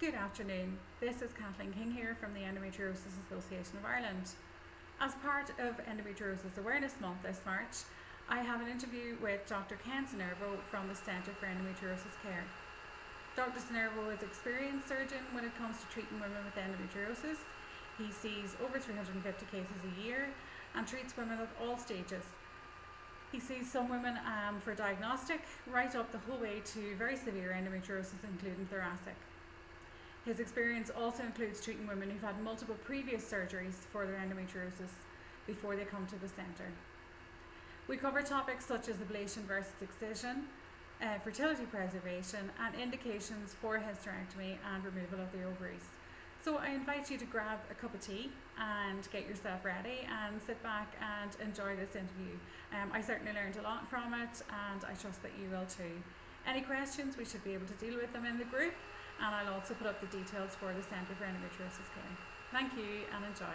Good afternoon. This is Kathleen King here from the Endometriosis Association of Ireland. As part of Endometriosis Awareness Month this March, I have an interview with Dr Ken Sinervo from the Centre for Endometriosis Care. Dr Sinervo is an experienced surgeon when it comes to treating women with endometriosis. He sees over 350 cases a year and treats women of all stages. He sees some women for diagnostic right up the whole way to very severe endometriosis, including thoracic. His experience also includes treating women who've had multiple previous surgeries for their endometriosis before they come to the centre. We cover topics such as ablation versus excision, fertility preservation, and indications for hysterectomy and removal of the ovaries. So I invite you to grab a cup of tea and get yourself ready and sit back and enjoy this interview. I certainly learned a lot from it, and I trust that you will too. Any questions, we should be able to deal with them in the group, and I'll also put up the details for the Centre for Endometriosis Care. Thank you and enjoy.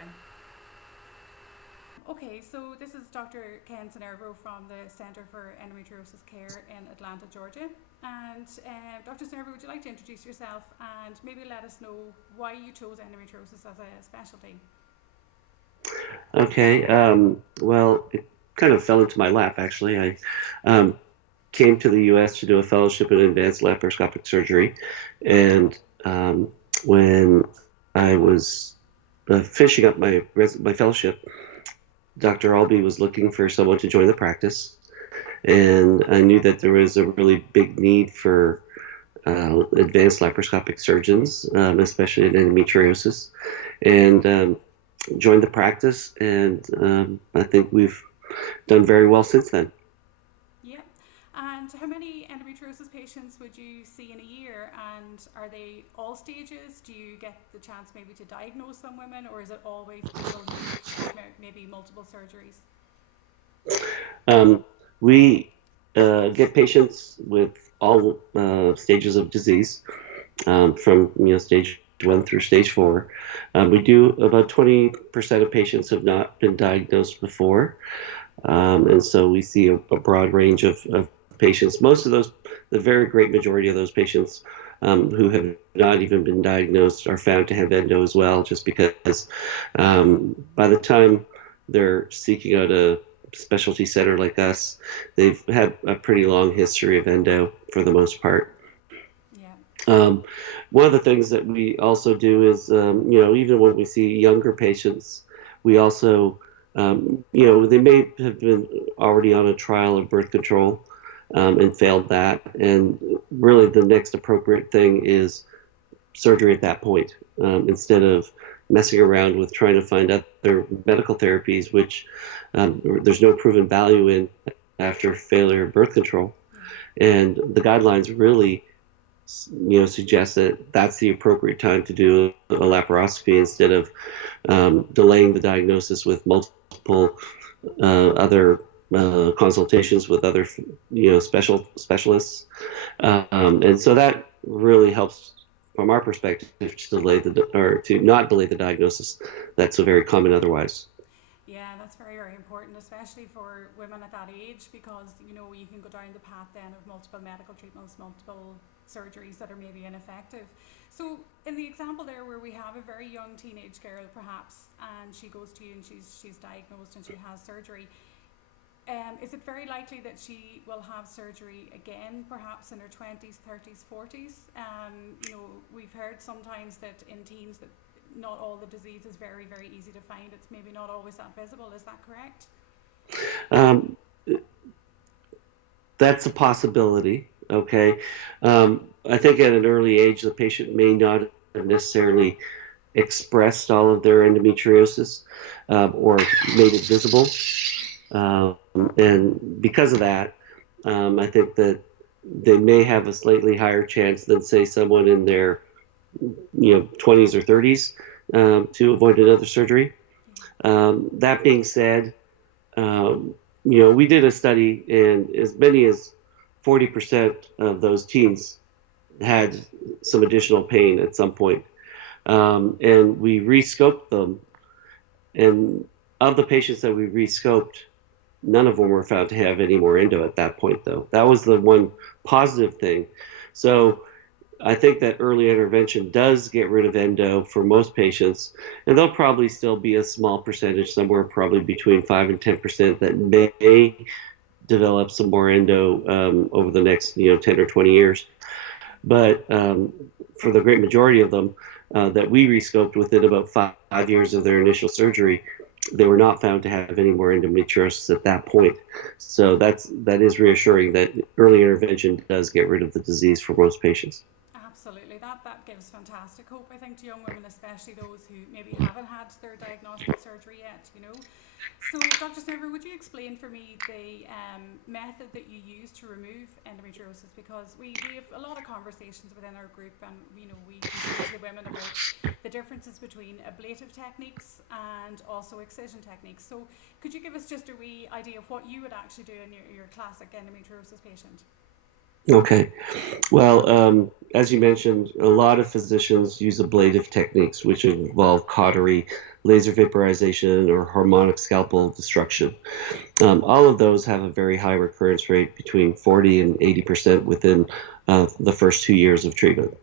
Okay, so this is Dr Ken Sinervo from the Centre for Endometriosis Care in Atlanta, Georgia. And Dr Sinervo, would you like to introduce yourself and maybe let us know why you chose endometriosis as a specialty? Okay, well, it kind of fell into my lap, actually. I came to the U.S. to do a fellowship in advanced laparoscopic surgery, and when I was finishing up my fellowship, Dr. Albee was looking for someone to join the practice, and I knew that there was a really big need for advanced laparoscopic surgeons, especially in endometriosis, and joined the practice, and I think we've done very well since then. Yeah. And how many endometriosis patients would you see in a year, and are they all stages? Do you get the chance maybe to diagnose some women, or is it always people who've maybe multiple surgeries? We get patients with all stages of disease, from stage 1 through stage 4. We do about 20% of patients have not been diagnosed before, and so we see a broad range of patients. Most of those, the very great majority of those patients who have not even been diagnosed are found to have endo as well, just because by the time they're seeking out a specialty center like us, they've had a pretty long history of endo for the most part. Yeah. One of the things that we also do is, even when we see younger patients, we also, they may have been already on a trial of birth control and failed that. And really the next appropriate thing is surgery at that point, instead of messing around with trying to find other medical therapies, which there's no proven value in after failure of birth control. And the guidelines really suggest that that's the appropriate time to do a laparoscopy instead of delaying the diagnosis with multiple other consultations with other specialists, and so that really helps from our perspective to not delay the diagnosis that's so very common otherwise. Yeah, that's very, very important, especially for women at that age, because you can go down the path then of multiple medical treatments, multiple surgeries that are maybe ineffective. So in the example there where we have a very young teenage girl perhaps, and she goes to you and she's diagnosed and she has surgery, is it very likely that she will have surgery again, perhaps in her 20s, 30s, 40s? We've heard sometimes that in teens that not all the disease is very, very easy to find. It's maybe not always that visible. Is that correct? That's a possibility. Okay. I think at an early age, the patient may not have necessarily expressed all of their endometriosis or made it visible. And because of that, I think that they may have a slightly higher chance than, say, someone in their 20s or 30s to avoid another surgery. That being said, we did a study, and as many as 40% of those teens had some additional pain at some point. And we re-scoped them, and of the patients that we re-scoped, none of them were found to have any more endo at that point, though. That was the one positive thing. So I think that early intervention does get rid of endo for most patients, and there'll probably still be a small percentage, somewhere probably between 5 and 10%, that may develop some more endo over the next 10 or 20 years. But for the great majority of them that we rescoped within about 5 years of their initial surgery, they were not found to have any more endometriosis at that point. So that is reassuring that early intervention does get rid of the disease for most patients. Absolutely, that gives fantastic hope, I think, to young women, especially those who maybe haven't had their diagnostic surgery yet, you know. So, Dr. Sinervo, would you explain for me the method that you use to remove endometriosis? Because we have a lot of conversations within our group, and we speak to the women about the differences between ablative techniques and also excision techniques. So, could you give us just a wee idea of what you would actually do in your classic endometriosis patient? Okay. Well, as you mentioned, a lot of physicians use ablative techniques, which involve cautery, laser vaporization, or harmonic scalpel destruction. All of those have a very high recurrence rate, between 40 and 80% within the first 2 years of treatment.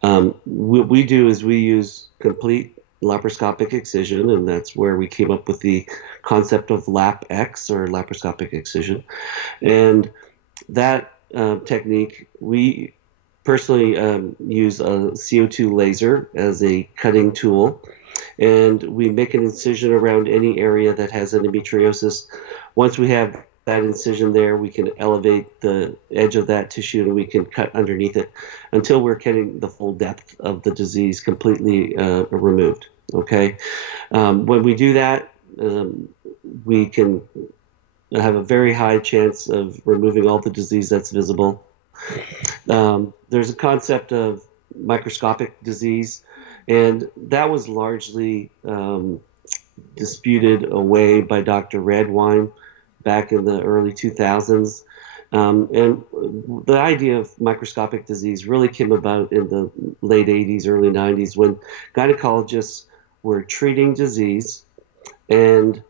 What we do is we use complete laparoscopic excision, and that's where we came up with the concept of LAP-X, or laparoscopic excision. And that technique, we personally use a CO2 laser as a cutting tool, and we make an incision around any area that has endometriosis. Once we have that incision there, we can elevate the edge of that tissue and we can cut underneath it until we're getting the full depth of the disease completely removed. Okay, when we do that, we can have a very high chance of removing all the disease that's visible. There's a concept of microscopic disease, and that was largely disputed away by Dr. Redwine back in the early 2000s. And the idea of microscopic disease really came about in the late 80s, early 90s, when gynecologists were treating disease, and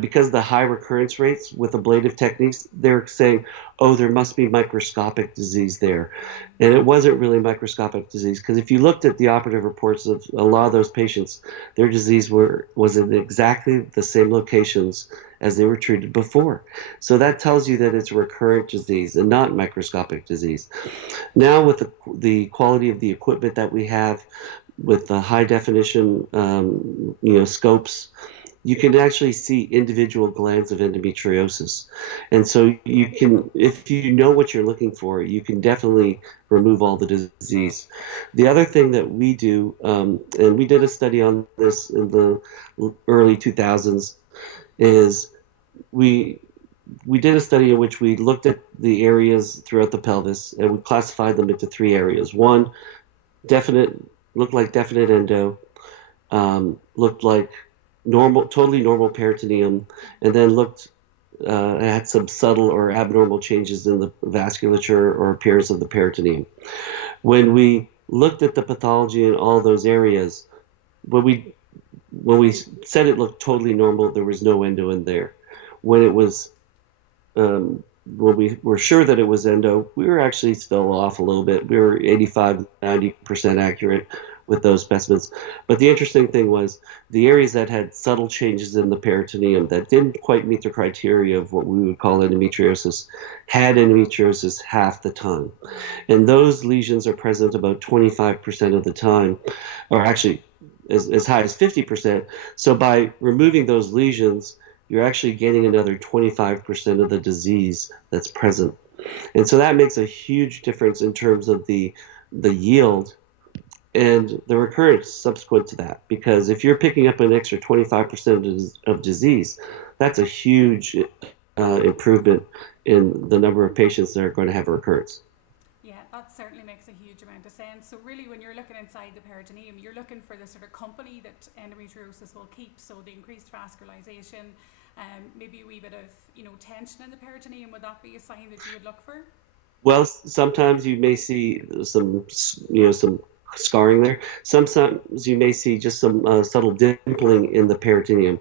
because of the high recurrence rates with ablative techniques, they're saying, oh, there must be microscopic disease there. And it wasn't really microscopic disease, because if you looked at the operative reports of a lot of those patients, their disease was in exactly the same locations as they were treated before. So that tells you that it's recurrent disease and not microscopic disease. Now, with the quality of the equipment that we have, with the high definition scopes, you can actually see individual glands of endometriosis. And so you can, if you know what you're looking for, you can definitely remove all the disease. The other thing that we do, and we did a study on this in the early 2000s, is we did a study in which we looked at the areas throughout the pelvis, and we classified them into 3 areas. One, looked like definite endo, looked like totally normal peritoneum, and then looked at some subtle or abnormal changes in the vasculature or appearance of the peritoneum. When we looked at the pathology in all those areas, when we said it looked totally normal, there was no endo in there. When we were sure that it was endo, we were actually still off a little bit. We were 85-90% accurate with those specimens. But the interesting thing was the areas that had subtle changes in the peritoneum that didn't quite meet the criteria of what we would call endometriosis had endometriosis half the time. And those lesions are present about 25% of the time, or actually as high as 50%. So by removing those lesions, you're actually getting another 25% of the disease that's present. And so that makes a huge difference in terms of the yield and the recurrence subsequent to that. Because if you're picking up an extra 25% of disease, that's a huge improvement in the number of patients that are going to have a recurrence. Yeah, that certainly makes a huge amount of sense. So really, when you're looking inside the peritoneum, you're looking for the sort of company that endometriosis will keep. So the increased vascularization, maybe a wee bit of tension in the peritoneum. Would that be a sign that you would look for? Well, sometimes you may see some scarring there. Sometimes you may see just some subtle dimpling in the peritoneum,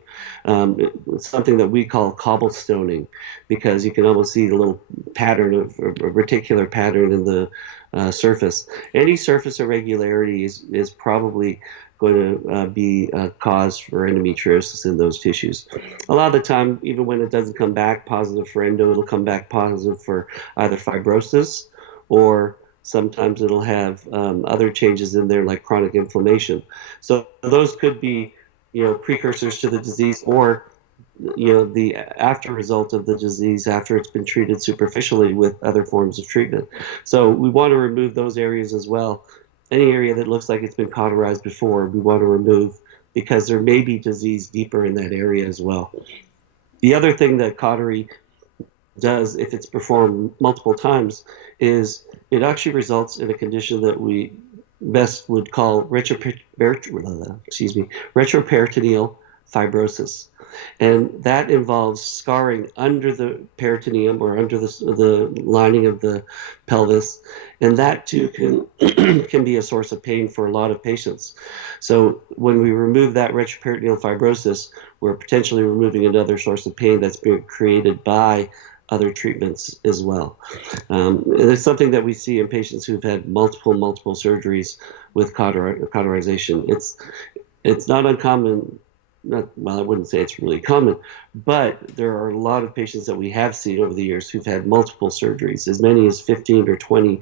something that we call cobblestoning, because you can almost see the little pattern of a reticular pattern in the surface. Any surface irregularity is probably going to be a cause for endometriosis in those tissues. A lot of the time, even when it doesn't come back positive for endo, it'll come back positive for either fibrosis, or sometimes it'll have other changes in there like chronic inflammation. So those could be, precursors to the disease, or the after result of the disease after it's been treated superficially with other forms of treatment. So we want to remove those areas as well. Any area that looks like it's been cauterized before, we want to remove, because there may be disease deeper in that area as well. The other thing that cautery does, if it's performed multiple times, is it actually results in a condition that we best would call retroperitoneal fibrosis. And that involves scarring under the peritoneum, or under the lining of the pelvis. And that too can be a source of pain for a lot of patients. So when we remove that retroperitoneal fibrosis, we're potentially removing another source of pain that's being created by other treatments as well. And it's something that we see in patients who've had multiple surgeries with cauterization. It's not uncommon. Well, I wouldn't say it's really common, but there are a lot of patients that we have seen over the years who've had multiple surgeries, as many as 15 or 20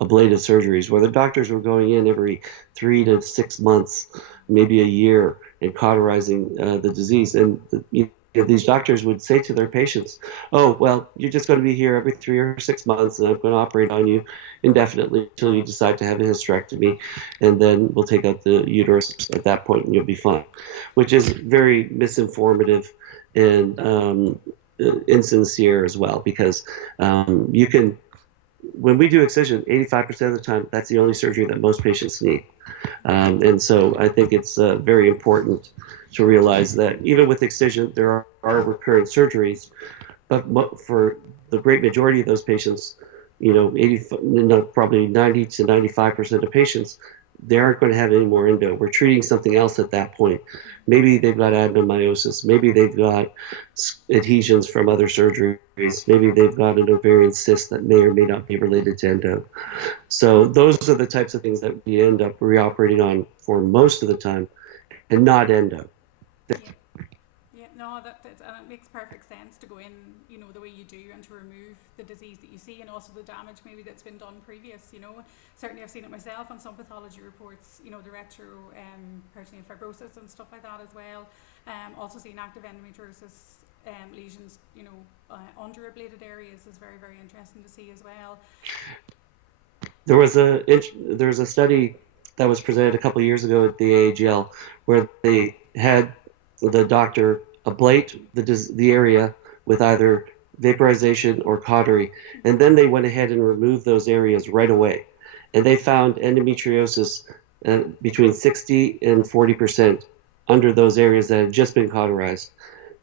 ablative surgeries, where the doctors were going in every 3 to 6 months, maybe a year, and cauterizing the disease. And these doctors would say to their patients, "Oh, well, you're just going to be here every 3 or 6 months, and I'm going to operate on you indefinitely until you decide to have a hysterectomy, and then we'll take out the uterus at that point, and you'll be fine," which is very misinformative and insincere as well, because you can, when we do excision, 85% of the time, that's the only surgery that most patients need. And so I think it's very important to realize that even with excision, there are recurrent surgeries, but for the great majority of those patients, probably 90 to 95% of patients, they aren't going to have any more endo. We're treating something else at that point. Maybe they've got adenomyosis. Maybe they've got adhesions from other surgeries. Maybe they've got an ovarian cyst that may or may not be related to endo. So those are the types of things that we end up reoperating on for most of the time, and not endo. No, and it makes perfect sense to go in, the way you do, and to remove the disease that you see, and also the damage maybe that's been done previous. Certainly I've seen it myself on some pathology reports. The retroperitoneal fibrosis and stuff like that as well. Also seeing active endometriosis lesions, under ablated areas is very, very interesting to see as well. There's a study that was presented a couple of years ago at the AAGL, where they had the doctor ablate the area with either vaporization or cautery, and then they went ahead and removed those areas right away. And they found endometriosis between 60 and 40% under those areas that had just been cauterized,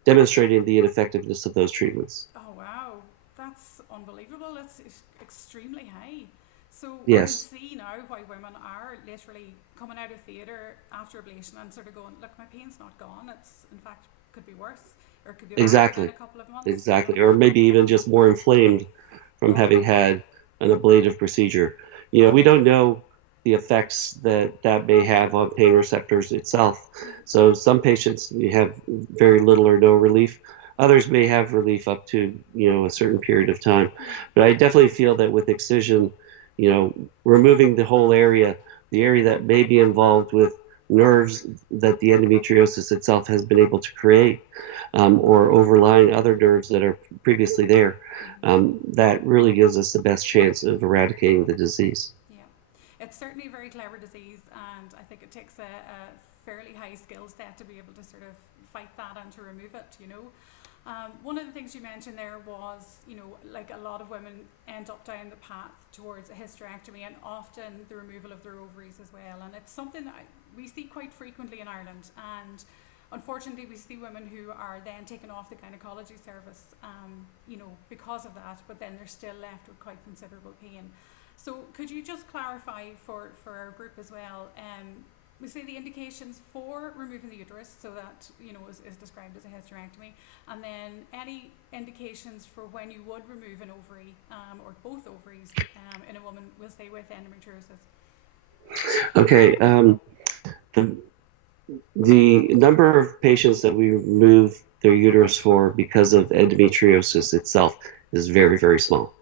demonstrating the ineffectiveness of those treatments. Oh, wow. That's unbelievable. That's extremely high. So yes. We can see now why women are literally coming out of theatre after ablation and sort of going, look, my pain's not gone. It's, in fact, could be worse, or it could be back in a couple of months. Exactly. Or maybe even just more inflamed from having had an ablative procedure. We don't know the effects that may have on pain receptors itself. So some patients have very little or no relief. Others may have relief up to, a certain period of time. But I definitely feel that with excision, removing the whole area, the area that may be involved with nerves that the endometriosis itself has been able to create, or overlying other nerves that are previously there, that really gives us the best chance of eradicating the disease. Yeah, it's certainly a very clever disease, and I think it takes a fairly high skill set to be able to sort of fight that and to remove it, One of the things you mentioned there was, like a lot of women end up down the path towards a hysterectomy, and often the removal of their ovaries as well. And it's something that we see quite frequently in Ireland. And unfortunately, we see women who are then taken off the gynecology service, because of that, but then they're still left with quite considerable pain. So could you just clarify for our group as well, we say the indications for removing the uterus, so that, you know, is described as a hysterectomy, and then any indications for when you would remove an ovary or both ovaries in a woman, we'll say, with endometriosis. Okay. The number of patients that we remove their uterus for because of endometriosis itself is very, very small.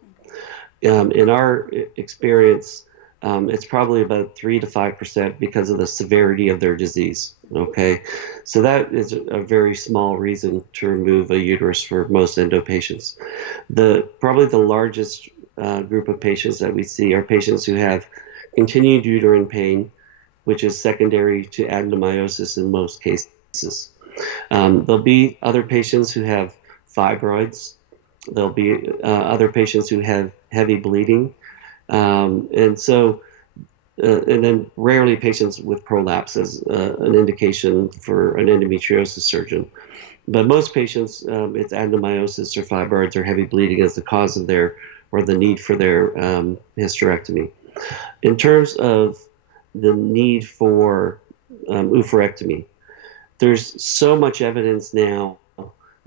In our experience, it's probably about 3 to 5% because of the severity of their disease. Okay, so that is a very small reason to remove a uterus for most endo patients. Probably the largest group of patients that we see are patients who have continued uterine pain, which is secondary to adenomyosis in most cases. There'll be other patients who have fibroids. There'll be other patients who have heavy bleeding. And then rarely patients with prolapse as an indication for an endometriosis surgeon. But most patients, it's adenomyosis or fibroids or heavy bleeding as the cause of their, or the need for their hysterectomy. In terms of the need for oophorectomy, there's so much evidence now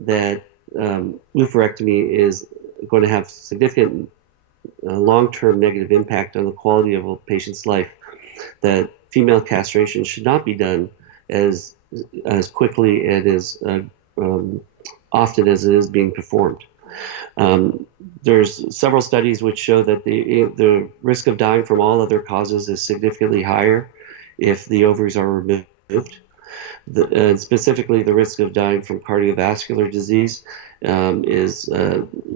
that oophorectomy is going to have significant long-term negative impact on the quality of a patient's life, that female castration should not be done as quickly and as often as it is being performed. There's several studies which show that the risk of dying from all other causes is significantly higher if the ovaries are removed. Specifically, the risk of dying from cardiovascular disease is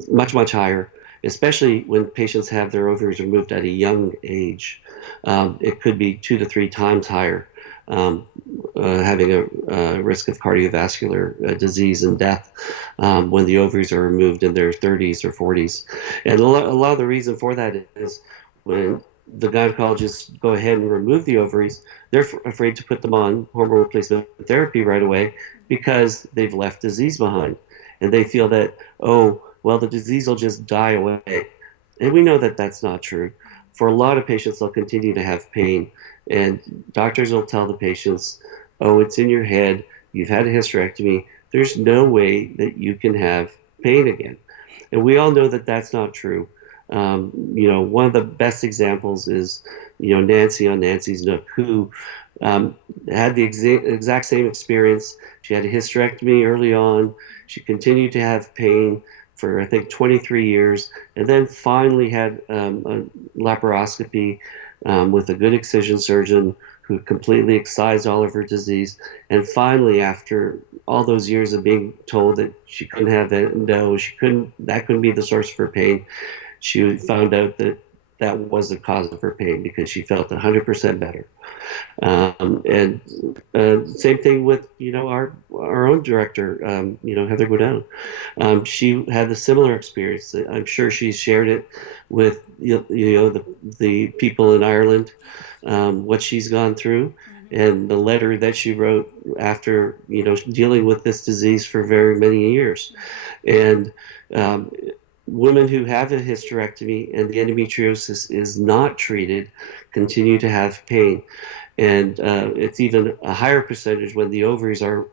much, much higher, especially when patients have their ovaries removed at a young age. It could be 2 to 3 times higher, having a risk of cardiovascular disease and death when the ovaries are removed in their 30s or 40s. And a lot of the reason for that is when the gynecologists go ahead and remove the ovaries, they're afraid to put them on hormone replacement therapy right away because they've left disease behind. And they feel that, oh, well, the disease will just die away. And we know that that's not true. For a lot of patients, they'll continue to have pain. And doctors will tell the patients, oh, it's in your head. You've had a hysterectomy. There's no way that you can have pain again. And we all know that that's not true. One of the best examples is, Nancy on Nancy's Nook, who had the exact same experience. She had a hysterectomy early on. She continued to have pain for, I think, 23 years, and then finally had a laparoscopy with a good excision surgeon who completely excised all of her disease. And finally, after all those years of being told that she couldn't have endo, that couldn't be the source of her pain, she found out that that was the cause of her pain because she felt 100% better. And same thing with, our own director, Heather Godin. She had a similar experience. I'm sure she's shared it with, the people in Ireland, what she's gone through, and the letter that she wrote after, dealing with this disease for very many years. And women who have a hysterectomy and the endometriosis is not treated continue to have pain. And it's even a higher percentage when the ovaries are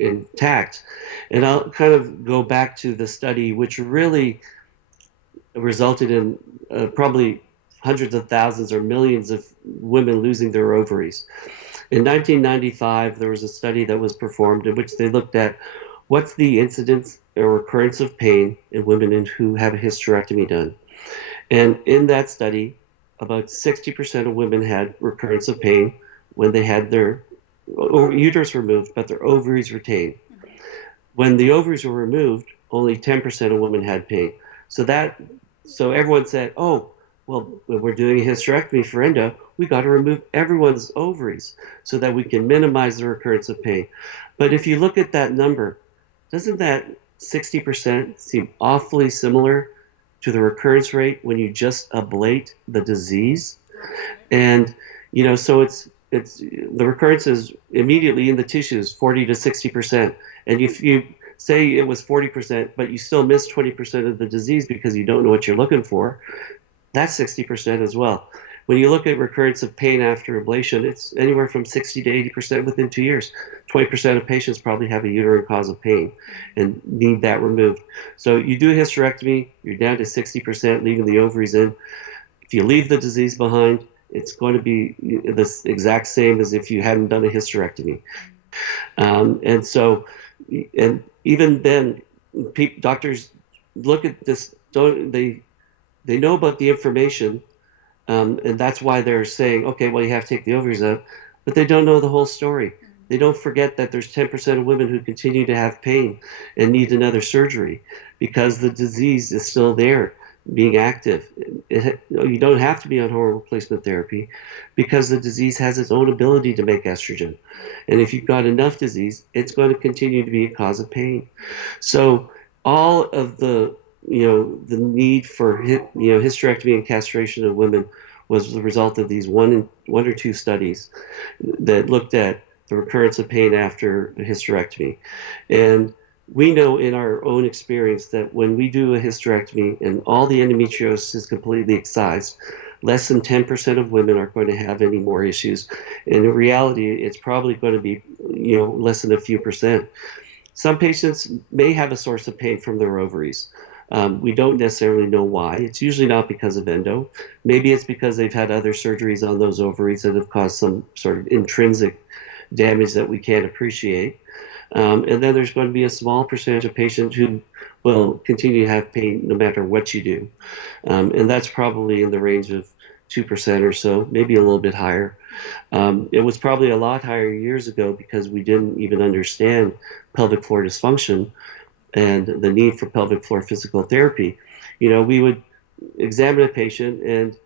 intact. And I'll kind of go back to the study, which really resulted in probably hundreds of thousands or millions of women losing their ovaries. In 1995, there was a study that was performed in which they looked at what's the incidence or recurrence of pain in women who have a hysterectomy done. And in that study, about 60% of women had recurrence of pain when they had their uterus removed, but their ovaries retained. When the ovaries were removed, only 10% of women had pain. So everyone said, oh, well, when we're doing a hysterectomy for endo, we got to remove everyone's ovaries so that we can minimize the recurrence of pain. But if you look at that number, doesn't that 60% seem awfully similar to the recurrence rate when you just ablate the disease? And, so it's the recurrence is immediately in the tissues, 40 to 60%. And if you say it was 40%, but you still miss 20% of the disease because you don't know what you're looking for, That's 60% as well. When you look at recurrence of pain after ablation, it's anywhere from 60 to 80% within 2 years. 20% of patients probably have a uterine cause of pain and need that removed. So you do a hysterectomy, you're down to 60%, leaving the ovaries in. If you leave the disease behind, it's going to be the exact same as if you hadn't done a hysterectomy. And so, and even then, doctors look at this, they know about the information, and that's why they're saying, okay, well, you have to take the ovaries out, but they don't know the whole story. They don't forget that there's 10% of women who continue to have pain and need another surgery because the disease is still there, being active. You don't have to be on hormone replacement therapy because the disease has its own ability to make estrogen. And if you've got enough disease, it's going to continue to be a cause of pain. So all of the need for hysterectomy and castration of women was the result of these one or two studies that looked at the recurrence of pain after a hysterectomy. And we know in our own experience that when we do a hysterectomy and all the endometriosis is completely excised, less than 10% of women are going to have any more issues. And in reality, it's probably going to be less than a few percent. Some patients may have a source of pain from their ovaries. We don't necessarily know why. It's usually not because of endo. Maybe it's because they've had other surgeries on those ovaries that have caused some sort of intrinsic damage that we can't appreciate. And then there's going to be a small percentage of patients who will continue to have pain no matter what you do. And that's probably in the range of 2% or so, maybe a little bit higher. It was probably a lot higher years ago because we didn't even understand pelvic floor dysfunction and the need for pelvic floor physical therapy. We would examine a patient and,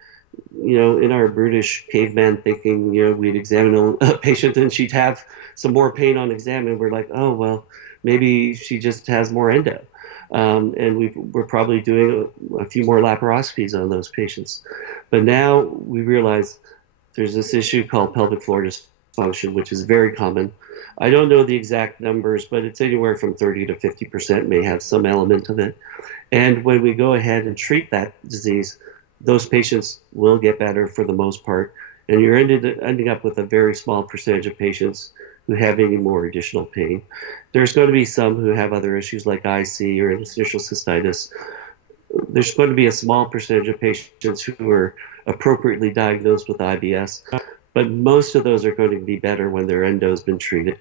in our brutish caveman thinking, we'd examine a patient and she'd have some more pain on exam and we're like, oh, well, maybe she just has more endo. And we're probably doing a few more laparoscopies on those patients. But now we realize there's this issue called pelvic floor dysfunction, which is very common. I don't know the exact numbers, but it's anywhere from 30 to 50% may have some element of it. And when we go ahead and treat that disease, those patients will get better for the most part. And you're ending up with a very small percentage of patients who have any more additional pain. There's going to be some who have other issues like IC or interstitial cystitis. There's going to be a small percentage of patients who are appropriately diagnosed with IBS, but most of those are going to be better when their endo has been treated.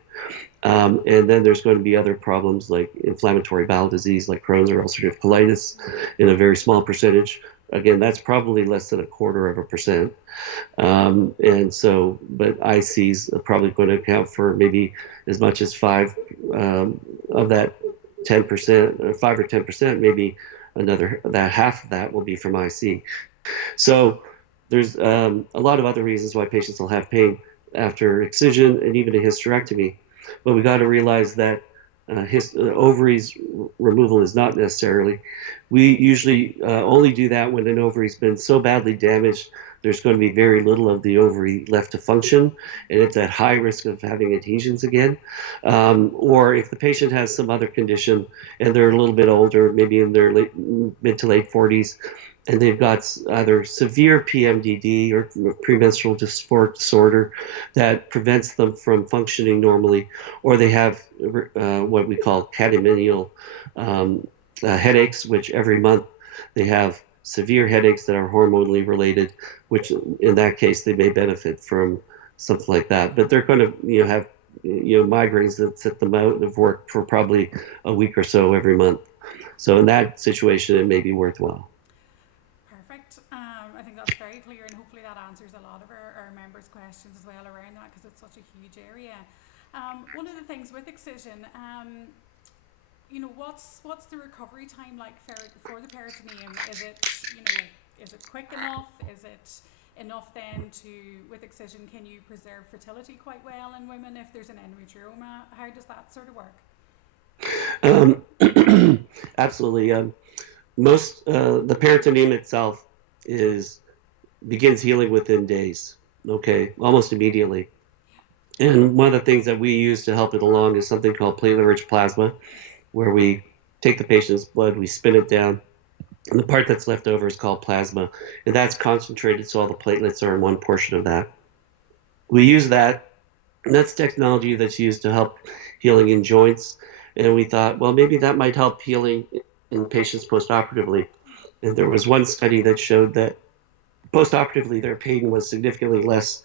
And then there's going to be other problems like inflammatory bowel disease, like Crohn's or ulcerative colitis, in a very small percentage. Again, that's probably less than 1/4%. And so, but ICs are probably going to account for maybe as much as 5 of that 10%, or 5 or 10%, maybe that half of that will be from IC. So there's a lot of other reasons why patients will have pain after excision and even a hysterectomy. But we got to realize that ovaries removal is not necessarily. We usually only do that when an ovary's been so badly damaged there's going to be very little of the ovary left to function, and it's at high risk of having adhesions again. Or if the patient has some other condition and they're a little bit older, maybe in their mid to late 40s, and they've got either severe PMDD or premenstrual dysphoric disorder that prevents them from functioning normally, or they have what we call catamenial headaches, which every month they have severe headaches that are hormonally related, which in that case they may benefit from something like that. But they're going to have migraines that set them out of work for probably a week or so every month. So in that situation, it may be worthwhile. Perfect. I think that's very clear, and hopefully that answers a lot of our members' questions as well around that, because it's such a huge area. One of the things with excision, what's the recovery time like for the peritoneum? Is it quick enough? Is it enough then with excision, can you preserve fertility quite well in women if there's an endometrioma? How does that sort of work? Absolutely. The peritoneum itself begins healing within days, okay, almost immediately. And one of the things that we use to help it along is something called platelet-rich plasma, where we take the patient's blood, we spin it down, And the part that's left over is called plasma, and that's concentrated, so all the platelets are in one portion of that. We use that, and that's technology that's used to help healing in joints. And we thought, well, maybe that might help healing in patients postoperatively. And there was one study that showed that postoperatively their pain was significantly less.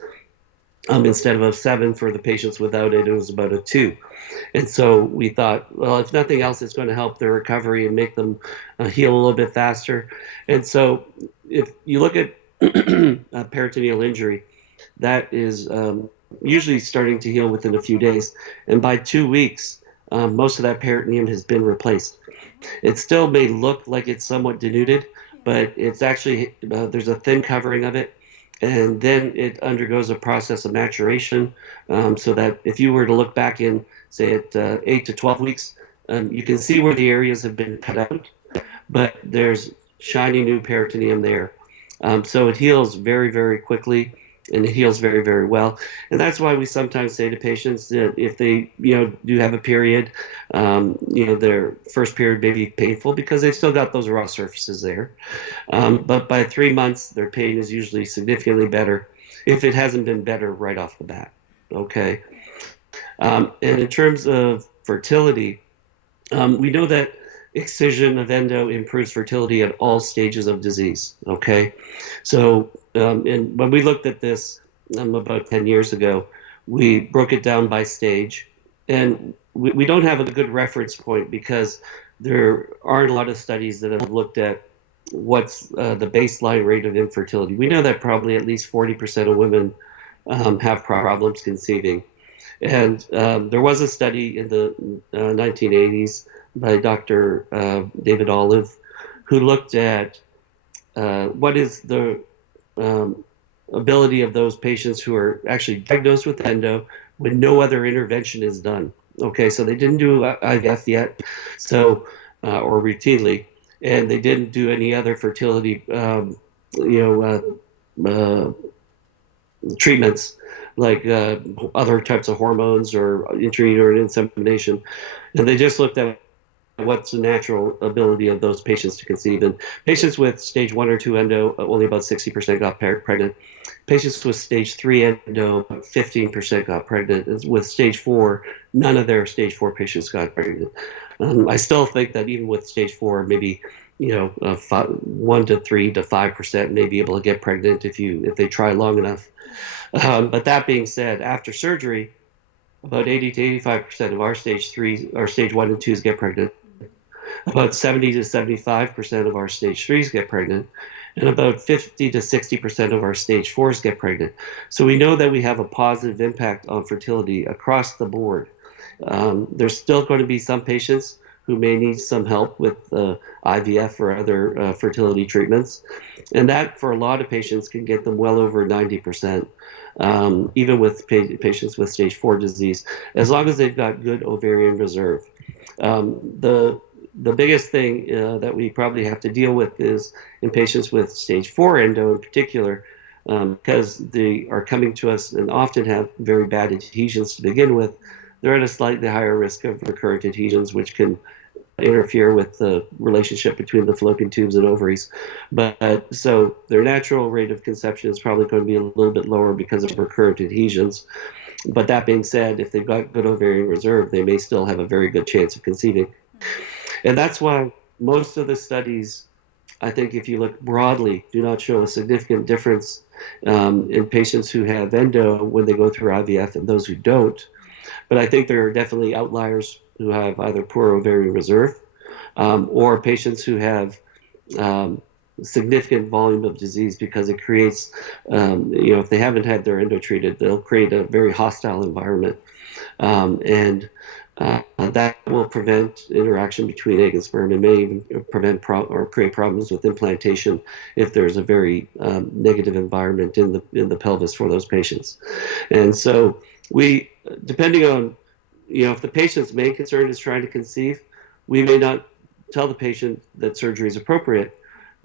Instead of a 7 for the patients without it, it was about a 2. And so we thought, well, if nothing else, it's going to help their recovery and make them heal a little bit faster. And so if you look at peritoneal injury, that is usually starting to heal within a few days. And by 2 weeks, most of that peritoneum has been replaced. It still may look like it's somewhat denuded, but it's actually, there's a thin covering of it. And then it undergoes a process of maturation, so that if you were to look back in, say, at 8 to 12 weeks, you can see where the areas have been cut out, but there's shiny new peritoneum there. So it heals very, very quickly, and it heals very, very well. And that's why we sometimes say to patients that if they, do have a period, their first period may be painful because they've still got those raw surfaces there. But by 3 months, their pain is usually significantly better if it hasn't been better right off the bat. Okay. And in terms of fertility, we know that excision of endo improves fertility at all stages of disease. Okay. So, and when we looked at this about 10 years ago, we broke it down by stage. And we don't have a good reference point because there aren't a lot of studies that have looked at what's the baseline rate of infertility. We know that probably at least 40% of women have problems conceiving. And there was a study in the 1980s by Dr. David Olive, who looked at what is the ability of those patients who are actually diagnosed with endo when no other intervention is done. Okay, so they didn't do IVF yet, so or routinely, and they didn't do any other fertility, treatments like other types of hormones or intrauterine insemination, and they just looked at what's the natural ability of those patients to conceive. And patients with stage 1 or 2 endo, only about 60% got pregnant. Patients with stage 3 endo, 15% got pregnant. And with stage 4, none of their stage 4 patients got pregnant. I still think that even with stage 4, maybe 1 to 3 to 5% may be able to get pregnant if they try long enough. But that being said, after surgery, about 80 to 85% of our stage 3 or stage 1 and 2s get pregnant. About 70 to 75% of our stage 3s get pregnant, and about 50 to 60% of our stage 4s get pregnant. So we know that we have a positive impact on fertility across the board. There's still going to be some patients who may need some help with IVF or other fertility treatments, and that for a lot of patients can get them well over 90%. Even with patients with stage 4 disease, as long as they've got good ovarian reserve. The biggest thing that we probably have to deal with is in patients with stage 4 endo in particular, because they are coming to us and often have very bad adhesions to begin with. They're at a slightly higher risk of recurrent adhesions, which can interfere with the relationship between the fallopian tubes and ovaries. But so their natural rate of conception is probably going to be a little bit lower because of recurrent adhesions. But that being said, if they've got good ovarian reserve, they may still have a very good chance of conceiving. And that's why most of the studies, I think if you look broadly, do not show a significant difference in patients who have endo when they go through IVF and those who don't. But I think there are definitely outliers who have either poor ovarian reserve or patients who have significant volume of disease because it creates, if they haven't had their endo treated, they'll create a very hostile environment. And that will prevent interaction between egg and sperm and may even prevent or create problems with implantation if there's a very negative environment in the pelvis for those patients. And so we, depending on, if the patient's main concern is trying to conceive, we may not tell the patient that surgery is appropriate.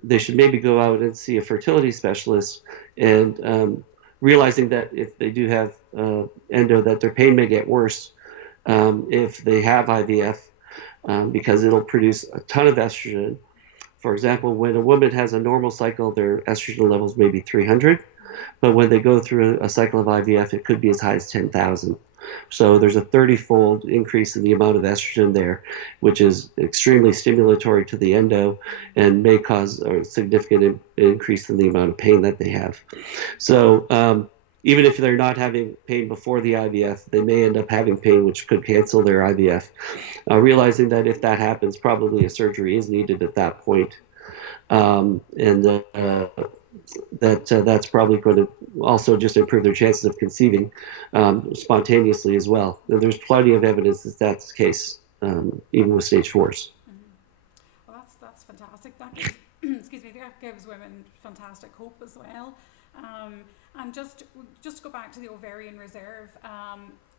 They should maybe go out and see a fertility specialist, and realizing that if they do have endo, that their pain may get worse if they have IVF, because it'll produce a ton of estrogen For example, when a woman has a normal cycle, their estrogen levels may be 300, but when they go through a cycle of IVF, it could be as high as 10,000. So there's a 30-fold increase in the amount of estrogen there, which is extremely stimulatory to the endo and may cause a significant increase in the amount of pain that they have. So even if they're not having pain before the IVF, they may end up having pain, which could cancel their IVF. Realizing that if that happens, probably a surgery is needed at that point. That's probably going to also just improve their chances of conceiving spontaneously as well. There's plenty of evidence that that's the case, even with stage 4s. Well, that's fantastic. That gives, excuse me, that gives women fantastic hope as well. And just to go back to the ovarian reserve,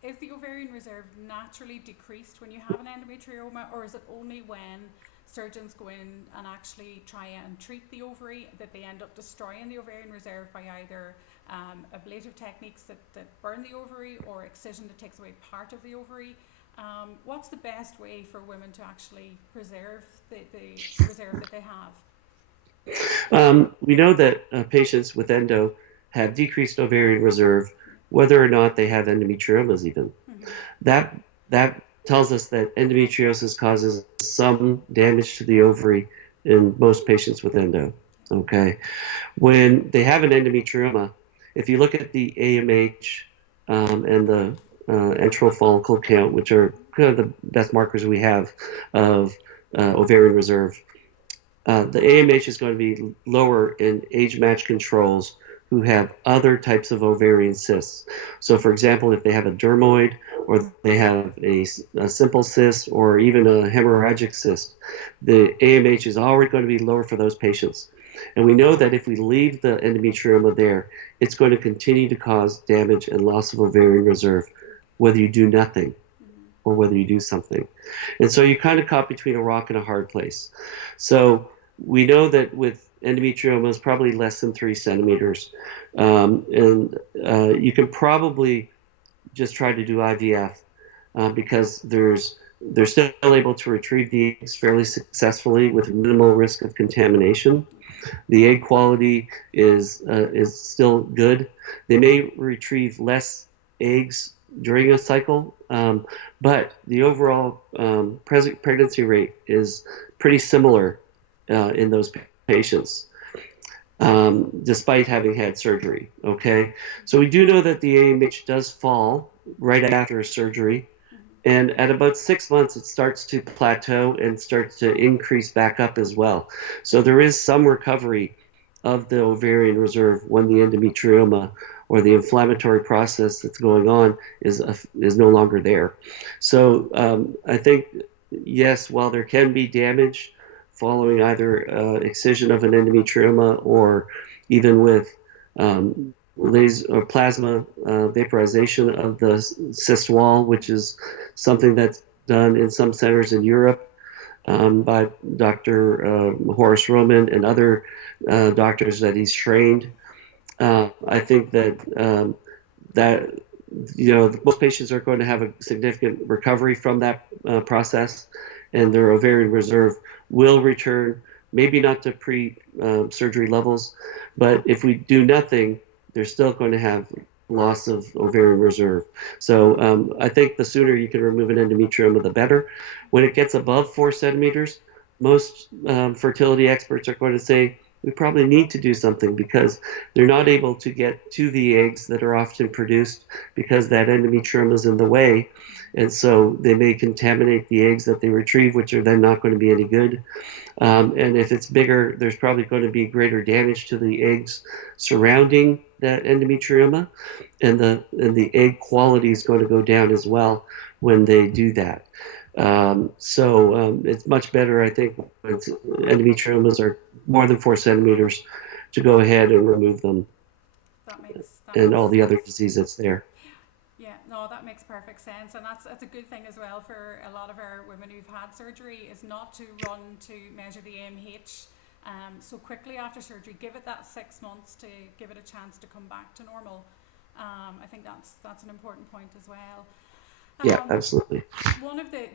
is the ovarian reserve naturally decreased when you have an endometrioma, or is it only when surgeons go in and actually try and treat the ovary that they end up destroying the ovarian reserve by either ablative techniques that burn the ovary or excision that takes away part of the ovary? What's the best way for women to actually preserve the reserve that they have? We know that patients with endo have decreased ovarian reserve, whether or not they have endometriomas even. Mm-hmm. That tells us that endometriosis causes some damage to the ovary in most patients with endo. Okay, when they have an endometrioma, if you look at the AMH and the antral follicle count, which are kind of the best markers we have of ovarian reserve, the AMH is going to be lower in age-matched controls who have other types of ovarian cysts. So, for example, if they have a dermoid, or they have a simple cyst, or even a hemorrhagic cyst, the AMH is already going to be lower for those patients. And we know that if we leave the endometrioma there, it's going to continue to cause damage and loss of ovarian reserve, whether you do nothing or whether you do something. And so you're kind of caught between a rock and a hard place. So we know that with endometriomas, probably less than 3 centimeters, and you can probably just try to do IVF because they're still able to retrieve the eggs fairly successfully with minimal risk of contamination. The egg quality is still good. They may retrieve less eggs during a cycle, but the overall pregnancy rate is pretty similar in those patients, despite having had surgery. Okay, so we do know that the AMH does fall right after a surgery, and at about 6 months it starts to plateau and starts to increase back up as well. So there is some recovery of the ovarian reserve when the endometrioma or the inflammatory process that's going on is no longer there. So I think, yes, while there can be damage following either excision of an endometrioma or even with laser or plasma vaporization of the cyst wall, which is something that's done in some centers in Europe by Dr. Horace Roman and other doctors that he's trained. I think that most patients are going to have a significant recovery from that process, and their ovarian reserve will return, maybe not to pre-surgery levels, but if we do nothing, they're still going to have loss of ovarian reserve. So I think the sooner you can remove an endometrioma, the better. When it gets above 4 centimeters, most fertility experts are going to say, we probably need to do something because they're not able to get to the eggs that are often produced because that endometrioma is in the way. And so they may contaminate the eggs that they retrieve, which are then not going to be any good. And if it's bigger, there's probably going to be greater damage to the eggs surrounding that endometrioma, and the egg quality is going to go down as well when they do that. So it's much better, I think, when endometriomas are more than 4 centimeters to go ahead and remove them and all the other disease that's there. Yeah, no, that makes perfect sense, and that's a good thing as well for a lot of our women who've had surgery, is not to run to measure the AMH so quickly after surgery. Give it that 6 months to give it a chance to come back to normal. I think that's an important point as well. Yeah, absolutely. One of this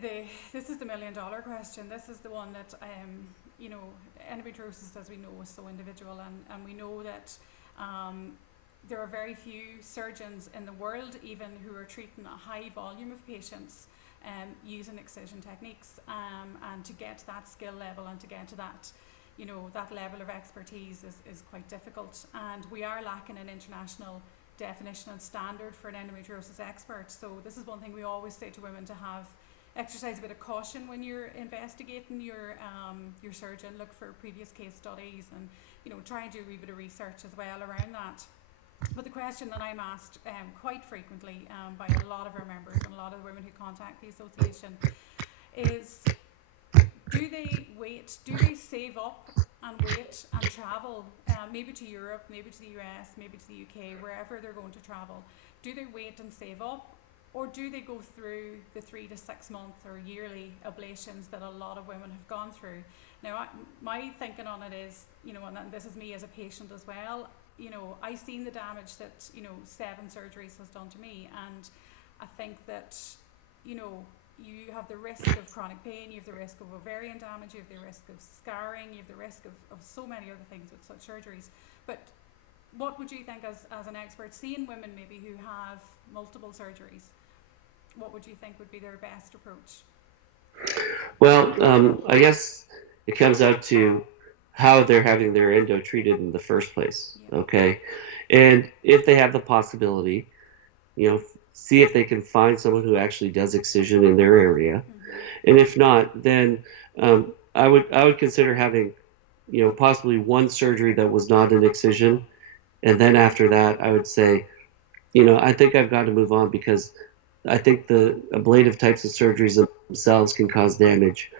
is the $1 million question. This is the one that endometriosis, as we know, is so individual, and we know that there are very few surgeons in the world even who are treating a high volume of patients using excision techniques, and to get to that skill level and to get to that that level of expertise is quite difficult, and we are lacking an international definition and standard for an endometriosis expert. So this is one thing we always say to women, to exercise a bit of caution when you're investigating your surgeon. Look for previous case studies, and try and do a wee bit of research as well around that. But the question that I'm asked quite frequently by a lot of our members and a lot of the women who contact the association is, do they save up and wait and travel, maybe to Europe, maybe to the US, maybe to the UK, wherever they're going to travel? Do they wait and save up, or do they go through the 3 to 6 month or yearly ablations that a lot of women have gone through? Now, my thinking on it is, and this is me as a patient as well, I seen the damage that 7 surgeries has done to me, and I think that you have the risk of chronic pain, you have the risk of ovarian damage, you have the risk of scarring, you have the risk of so many other things with such surgeries. But what would you think, as an expert, seeing women maybe who have multiple surgeries, what would you think would be their best approach? Well, I guess it comes out to how they're having their endo treated in the first place, okay? And if they have the possibility, see if they can find someone who actually does excision in their area. Mm-hmm. And if not, then I would consider having, possibly one surgery that was not an excision. And then after that, I would say, I think I've got to move on, because I think the ablative types of surgeries themselves can cause damage.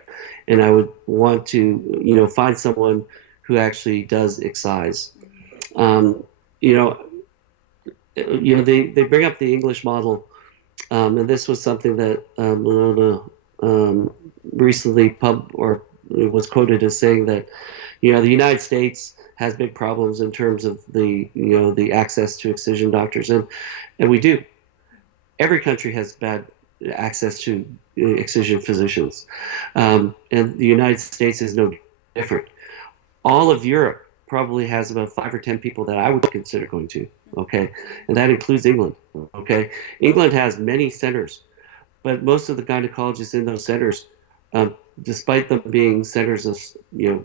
And I would want to, find someone who actually does excise. They bring up the English model, and this was something that recently was quoted as saying that, the United States has big problems in terms of the access to excision doctors, and we do. Every country has bad access to excision physicians, and the United States is no different. All of Europe probably has about 5 or 10 people that I would consider going to, okay? And that includes England, okay? England has many centers, but most of the gynecologists in those centers, despite them being centers of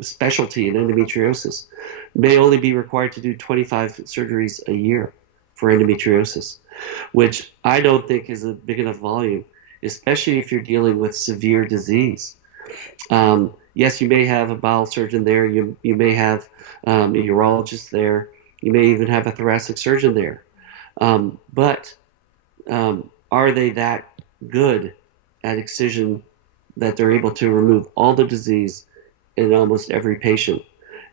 specialty in endometriosis, may only be required to do 25 surgeries a year for endometriosis, which I don't think is a big enough volume, especially if you're dealing with severe disease. Yes, you may have a bowel surgeon there, you may have a urologist there, you may even have a thoracic surgeon there. But are they that good at excision that they're able to remove all the disease in almost every patient?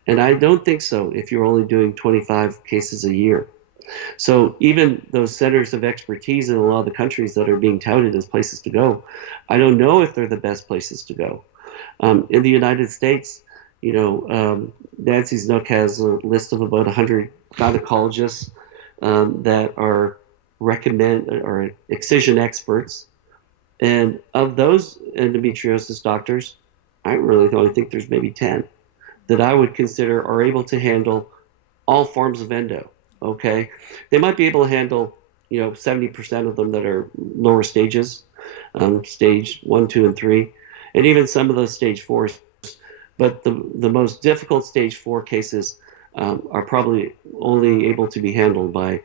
And I don't think so if you're only doing 25 cases a year. So even those centers of expertise in a lot of the countries that are being touted as places to go, I don't know if they're the best places to go. In the United States, Nancy's Nook has a list of about 100 gynecologists that are excision experts. And of those endometriosis doctors, I really only think there's maybe 10 that I would consider are able to handle all forms of endo. Okay, they might be able to handle 70% of them that are lower stages, stage 1, 2, and 3, and even some of those stage 4s. But the most difficult stage 4 cases are probably only able to be handled by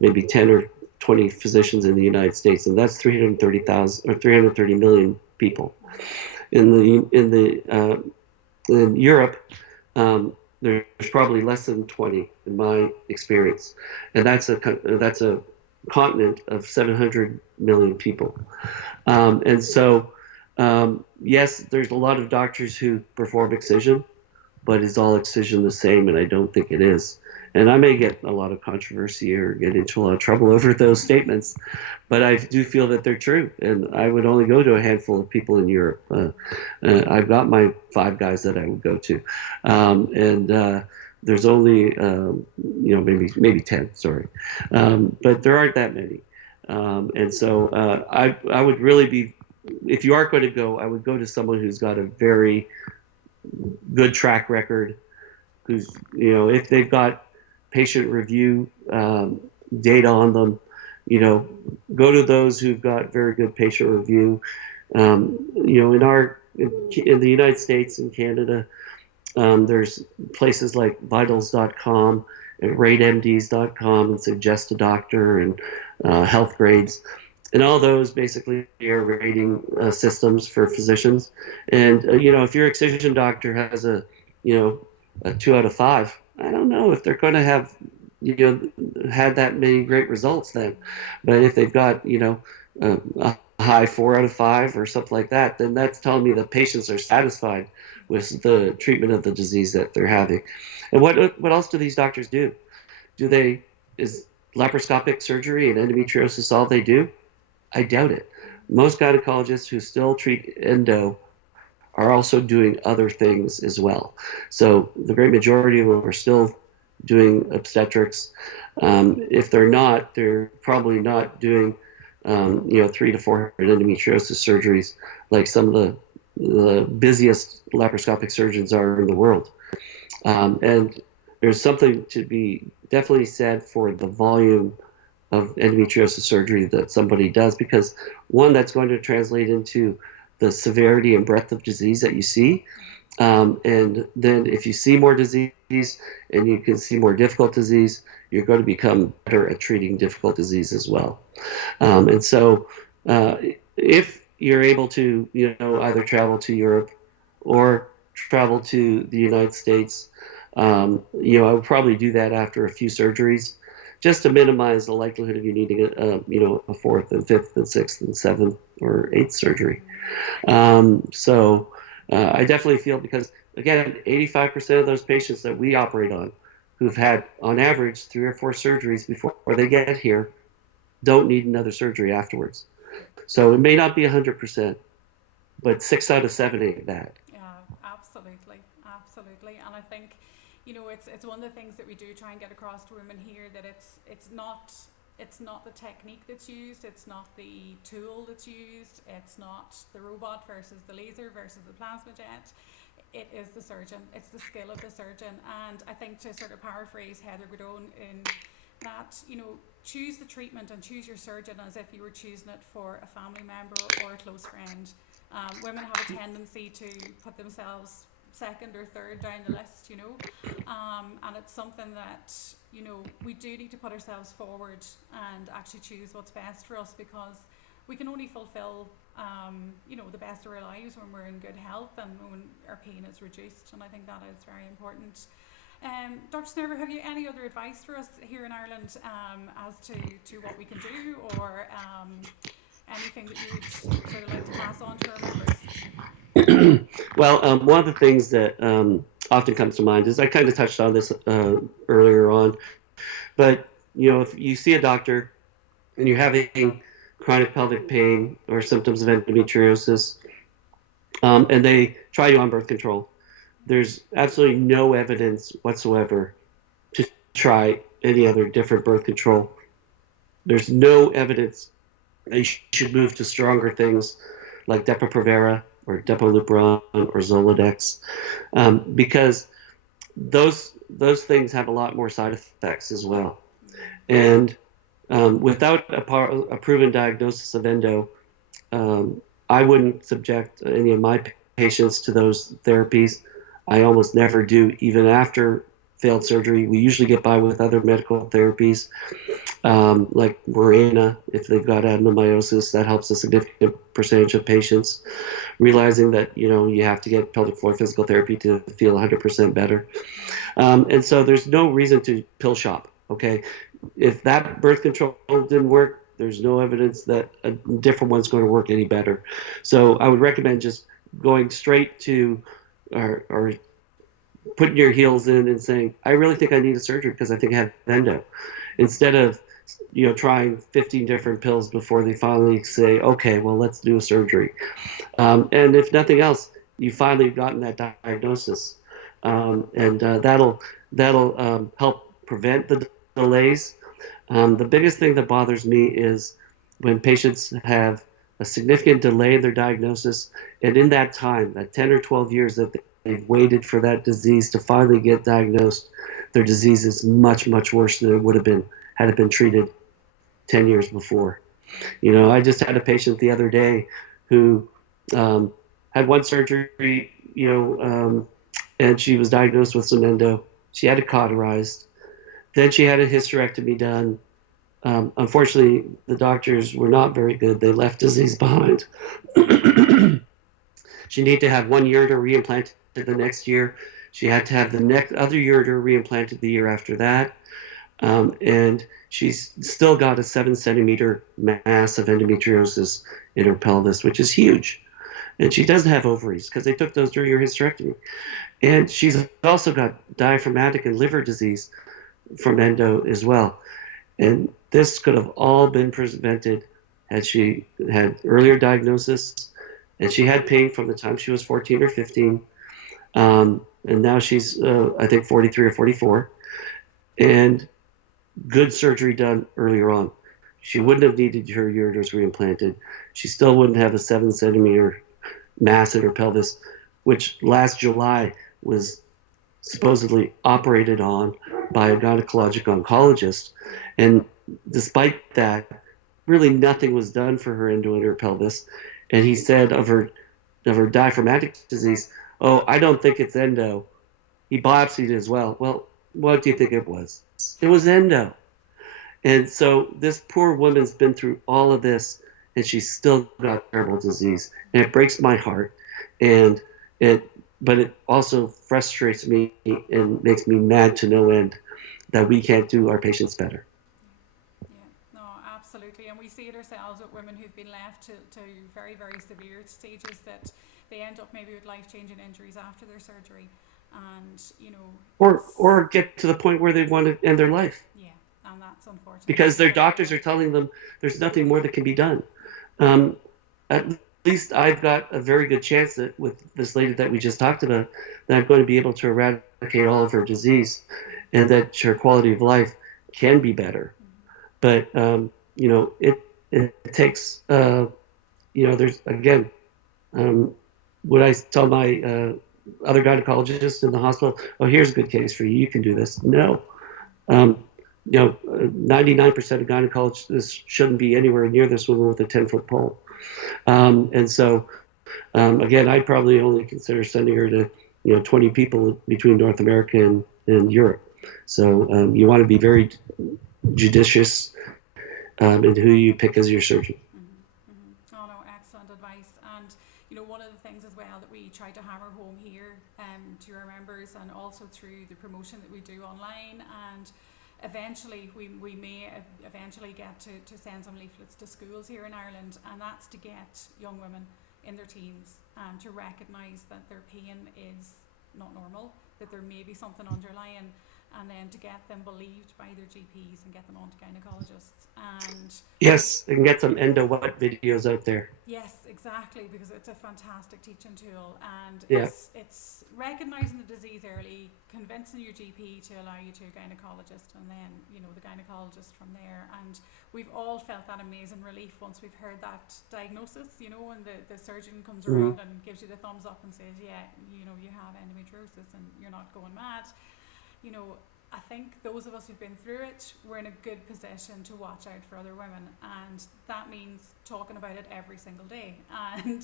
maybe 10 or 20 physicians in the United States, and that's 330,000 or 330 million people. In Europe, there's probably less than 20 in my experience, and that's a continent of 700 million people. And so, yes, there's a lot of doctors who perform excision, but is all excision the same? And I don't think it is. And I may get a lot of controversy or get into a lot of trouble over those statements, but I do feel that they're true. And I would only go to a handful of people in Europe. I've got my 5 guys that I would go to. And there's only, maybe 10, sorry. But there aren't that many. And so I would really be, if you are going to go, I would go to someone who's got a very good track record, who's, if they've got patient review data on them, go to those who've got very good patient review. In the United States and Canada, there's places like vitals.com and ratemds.com and Suggest a Doctor and Health Grades. And all those basically are rating systems for physicians. And, if your excision doctor has a 2 out of 5, I don't know if they're going to have, had that many great results then. But if they've got, a high 4 out of 5 or something like that, then that's telling me that patients are satisfied with the treatment of the disease that they're having. And what else do these doctors do? Is laparoscopic surgery and endometriosis all they do? I doubt it. Most gynecologists who still treat endo are also doing other things as well. So the great majority of them are still doing obstetrics. If they're not, they're probably not doing 300 to 400 endometriosis surgeries like some of the busiest laparoscopic surgeons are in the world. And there's something to be definitely said for the volume of endometriosis surgery that somebody does, because one, that's going to translate into the severity and breadth of disease that you see. And then if you see more disease and you can see more difficult disease, you're going to become better at treating difficult disease as well. And so if you're able to, either travel to Europe or travel to the United States, I would probably do that after a few surgeries, just to minimize the likelihood of you needing a fourth and fifth and sixth and seventh or eighth surgery. So I definitely feel, because again, 85% of those patients that we operate on who've had on average 3 or 4 surgeries before they get here don't need another surgery afterwards. So it may not be 100%, but 6 out of 7 ain't bad. Yeah, absolutely. And I think, it's one of the things that we do try and get across to women here, that it's not the technique that's used, it's not the tool that's used, it's not the robot versus the laser versus the plasma jet. It is the surgeon, it's the skill of the surgeon. And I think, to sort of paraphrase Heather Godone, in that, choose the treatment and choose your surgeon as if you were choosing it for a family member or a close friend. Women have a tendency to put themselves second or third down the list, and it's something that, we do need to put ourselves forward and actually choose what's best for us, because we can only fulfill, the best of our lives when we're in good health and when our pain is reduced. And I think that is very important. Dr. Sinervo, have you any other advice for us here in Ireland as to what we can do, or anything that you would sort of like to pass on to our members? Well, one of the things that often comes to mind is, I kind of touched on this earlier on, but if you see a doctor and you're having chronic pelvic pain or symptoms of endometriosis, and they try you on birth control, there's absolutely no evidence whatsoever to try any other different birth control. There's no evidence they should move to stronger things like Depo-Provera or Depo-Lupron or Zoladex, because those things have a lot more side effects as well. And without a proven diagnosis of endo, I wouldn't subject any of my patients to those therapies. I almost never do, even after failed surgery. We usually get by with other medical therapies, like Mirena, if they've got adenomyosis. That helps a significant percentage of patients, realizing that you have to get pelvic floor physical therapy to feel 100% better. And so there's no reason to pill shop. Okay, if that birth control didn't work, there's no evidence that a different one's going to work any better. So I would recommend just going straight to or putting your heels in and saying, I really think I need a surgery because I think I have endo, instead of trying 15 different pills before they finally say, okay, well, let's do a surgery. And if nothing else, you finally gotten that diagnosis, and that'll help prevent the delays. The biggest thing that bothers me is when patients have a significant delay in their diagnosis, and in that time, that 10 or 12 years that they've waited for that disease to finally get diagnosed, their disease is much, much worse than it would have been had it been treated 10 years before. You know, I just had a patient the other day who had one surgery, and she was diagnosed with some endo. She had it cauterized. Then she had a hysterectomy done. Unfortunately, the doctors were not very good. They left disease behind. She needed to have one ureter reimplanted the next year. She had to have the next other ureter reimplanted the year after that. And she's still got a 7-centimeter mass of endometriosis in her pelvis, which is huge. And she doesn't have ovaries because they took those during her hysterectomy. And she's also got diaphragmatic and liver disease from endo as well. And this could have all been prevented had she had earlier diagnosis. And she had pain from the time she was 14 or 15. And now she's, I think, 43 or 44. And good surgery done earlier on. She wouldn't have needed her ureters reimplanted. She still wouldn't have a 7-centimeter mass in her pelvis, which last July was supposedly operated on by a gynecologic oncologist. And despite that, really nothing was done for her endo in her pelvis. And he said of her diaphragmatic disease, "Oh, I don't think it's endo." He biopsied it as well. Well, what do you think it was? It was endo. And so this poor woman's been through all of this, and she's still got terrible disease. And it breaks my heart. But it also frustrates me and makes me mad to no end that we can't do our patients better. Yeah, no, absolutely. And we see it ourselves with women who've been left to very, very severe stages that they end up maybe with life-changing injuries after their surgery. And, or get to the point where they want to end their life. Yeah, and that's unfortunate. Because their doctors are telling them there's nothing more that can be done. At least I've got a very good chance that with this lady that we just talked about, that I'm going to be able to eradicate all of her disease and that her quality of life can be better. But, it takes, there's, again, would I tell my other gynecologists in the hospital, "Oh, here's a good case for you, you can do this"? No. 99% of gynecologists shouldn't be anywhere near this woman with a 10-foot pole. And so, again, I'd probably only consider sending her to, 20 people between North America and Europe. So you want to be very judicious in who you pick as your surgeon. Oh, no, excellent advice. And, one of the things as well that we try to hammer home here to our members, and also through the promotion that we do online, and eventually we may eventually get to send some leaflets to schools here in Ireland, and that's to get young women in their teens to recognise that their pain is not normal, that there may be something underlying, and then to get them believed by their GPs and get them onto gynecologists. And yes, they can get some endo what videos out there. Yes, exactly, because it's a fantastic teaching tool, and yeah. it's recognising the disease early, convincing your GP to allow you to a gynecologist, and then the gynecologist from there. And we've all felt that amazing relief once we've heard that diagnosis, when the surgeon comes around and gives you the thumbs up and says, yeah, you have endometriosis and you're not going mad. I think those of us who've been through it, we're in a good position to watch out for other women, and that means talking about it every single day. And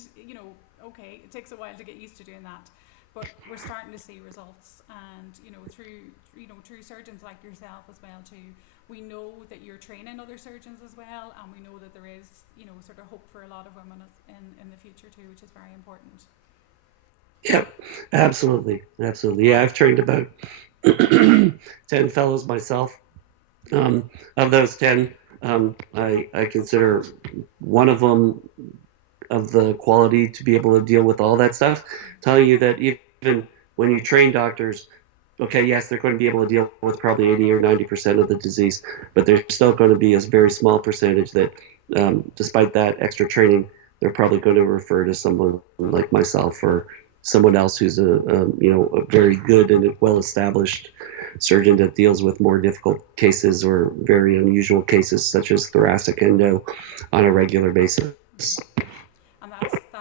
okay, it takes a while to get used to doing that, but we're starting to see results. And through surgeons like yourself as well too, we know that you're training other surgeons as well, and we know that there is sort of hope for a lot of women in the future too, which is very important. Yeah, absolutely. Yeah, I've trained about 10 fellows myself. Of those 10, I consider one of them of the quality to be able to deal with all that stuff, telling you that even when you train doctors, okay, yes, they're going to be able to deal with probably 80 or 90% of the disease, but there's still going to be a very small percentage that, despite that extra training, they're probably going to refer to someone like myself or someone else who's a very good and well-established surgeon that deals with more difficult cases or very unusual cases such as thoracic endo on a regular basis. And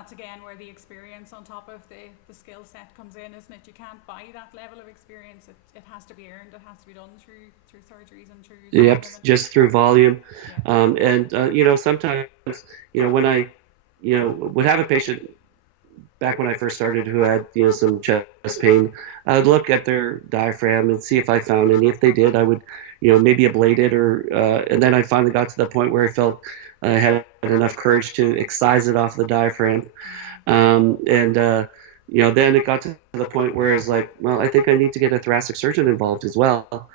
that's again where the experience on top of the skill set comes in, isn't it? You can't buy that level of experience. It has to be earned. It has to be done through surgeries and through. Yep, just through volume. Yeah. Sometimes, when I, would have a patient back when I first started who had, some chest pain, I would look at their diaphragm and see if I found any. If they did, I would, maybe ablate it, and then I finally got to the point where I felt I had enough courage to excise it off the diaphragm. Then it got to the point where it's like, well, I think I need to get a thoracic surgeon involved as well.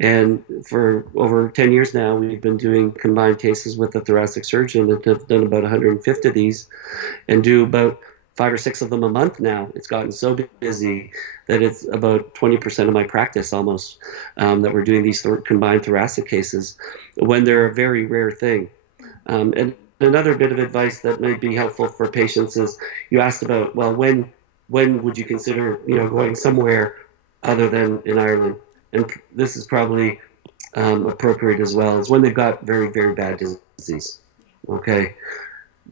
And for over 10 years now, we've been doing combined cases with a thoracic surgeon and have done about 150 of these and do about 5 or 6 of them a month now. It's gotten so busy that it's about 20% of my practice almost, that we're doing these combined thoracic cases when they're a very rare thing. And another bit of advice that might be helpful for patients is you asked about, well, when would you consider, going somewhere other than in Ireland? And this is probably appropriate as well, is when they've got very, very bad disease, okay?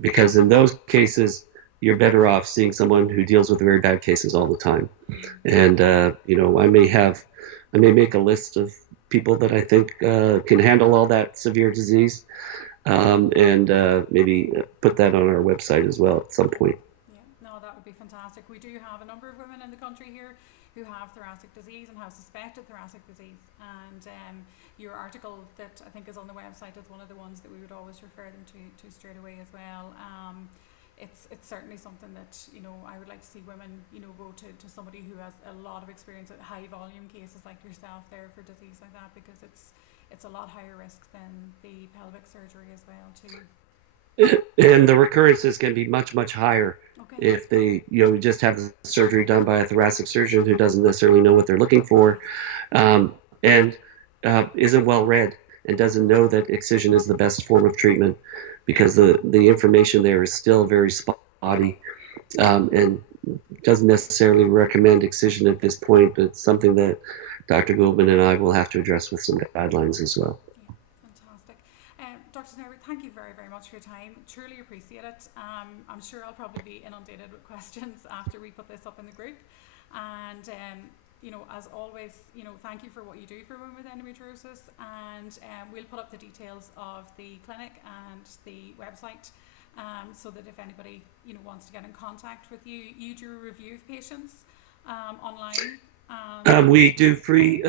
Because in those cases, you're better off seeing someone who deals with very bad cases all the time. And, I may make a list of people that I think can handle all that severe disease, and maybe put that on our website as well at some point. Yeah, no, that would be fantastic. We do have a number of women in the country here who have thoracic disease and have suspected thoracic disease. And your article that I think is on the website is one of the ones that we would always refer them to straight away as well. It's certainly something that, I would like to see women, go to somebody who has a lot of experience at high volume cases like yourself there for disease like that, because it's a lot higher risk than the pelvic surgery as well too. And the recurrences can be much, much higher. Okay. If they, just have the surgery done by a thoracic surgeon who doesn't necessarily know what they're looking for, and isn't well read and doesn't know that excision is the best form of treatment, because the information there is still very spotty, and doesn't necessarily recommend excision at this point. But it's something that Dr. Goldman and I will have to address with some guidelines as well. Yeah, fantastic. Dr. Sinervo, thank you very, very much for your time. Truly appreciate it. I'm sure I'll probably be inundated with questions after we put this up in the group. And, as always, thank you for what you do for women with endometriosis. And we'll put up the details of the clinic and the website, so that if anybody, wants to get in contact with you, you do a review of patients online. We do free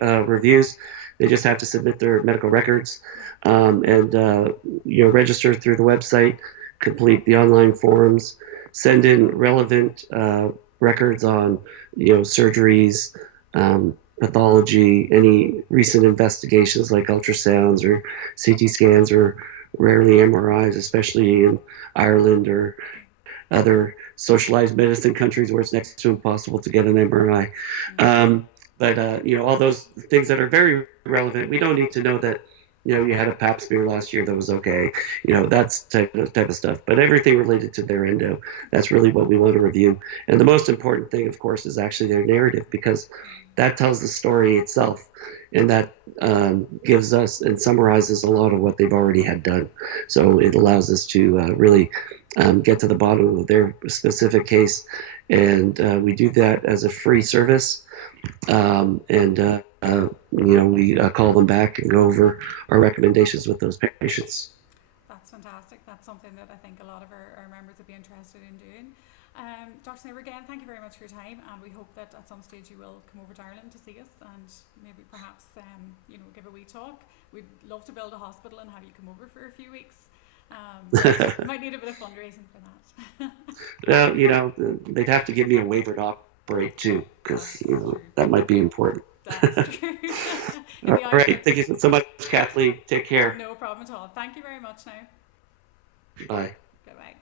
reviews. They just have to submit their medical records, and register through the website, complete the online forms, send in relevant records on surgeries, pathology, any recent investigations like ultrasounds or CT scans, or rarely MRIs, especially in Ireland or other socialized medicine countries where it's next to impossible to get an MRI. But all those things that are very relevant, we don't need to know that, you had a pap smear last year that was okay. That's type of stuff. But everything related to their endo, that's really what we want to review. And the most important thing, of course, is actually their narrative, because that tells the story itself, and that gives us and summarizes a lot of what they've already had done. So it allows us to really get to the bottom of their specific case. And we do that as a free service. We call them back and go over our recommendations with those patients. That's fantastic. That's something that I think a lot of our members would be interested in doing. Dr. Sinervo, again, thank you very much for your time, and we hope that at some stage you will come over to Ireland to see us and maybe perhaps give a wee talk. We'd love to build a hospital and have you come over for a few weeks. Might need a bit of fundraising for that. Well, they'd have to give me a waiver to operate too, because that might be important. That's true. All right. Thank you so much, Kathleen. Take care. No problem at all. Thank you very much now. Bye. Bye-bye.